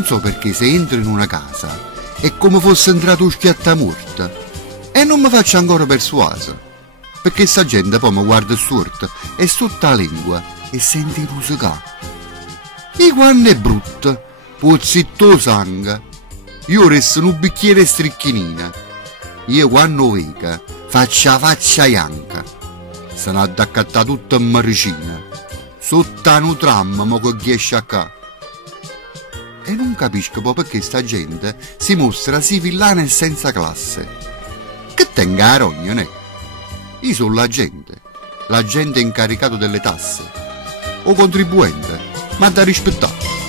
non so perché se entro in una casa è come fosse entrato un schiattamorta e non mi faccio ancora persuaso, perché sta gente poi mi guarda storta e sotto la lingua e sente rusicare. E quando è brutta, puzzitto sangue, io resto in un bicchiere stricchinina. Io quando vedo faccia faccia bianca, se ne attaccata tutta in maricina, sotto un tram ma che riesce a ca. E non capisco poi perché sta gente si mostra sì villana e senza classe. Che tenga a rogna, ne? Io sono la gente incaricato delle tasse, o contribuente, ma da rispettare.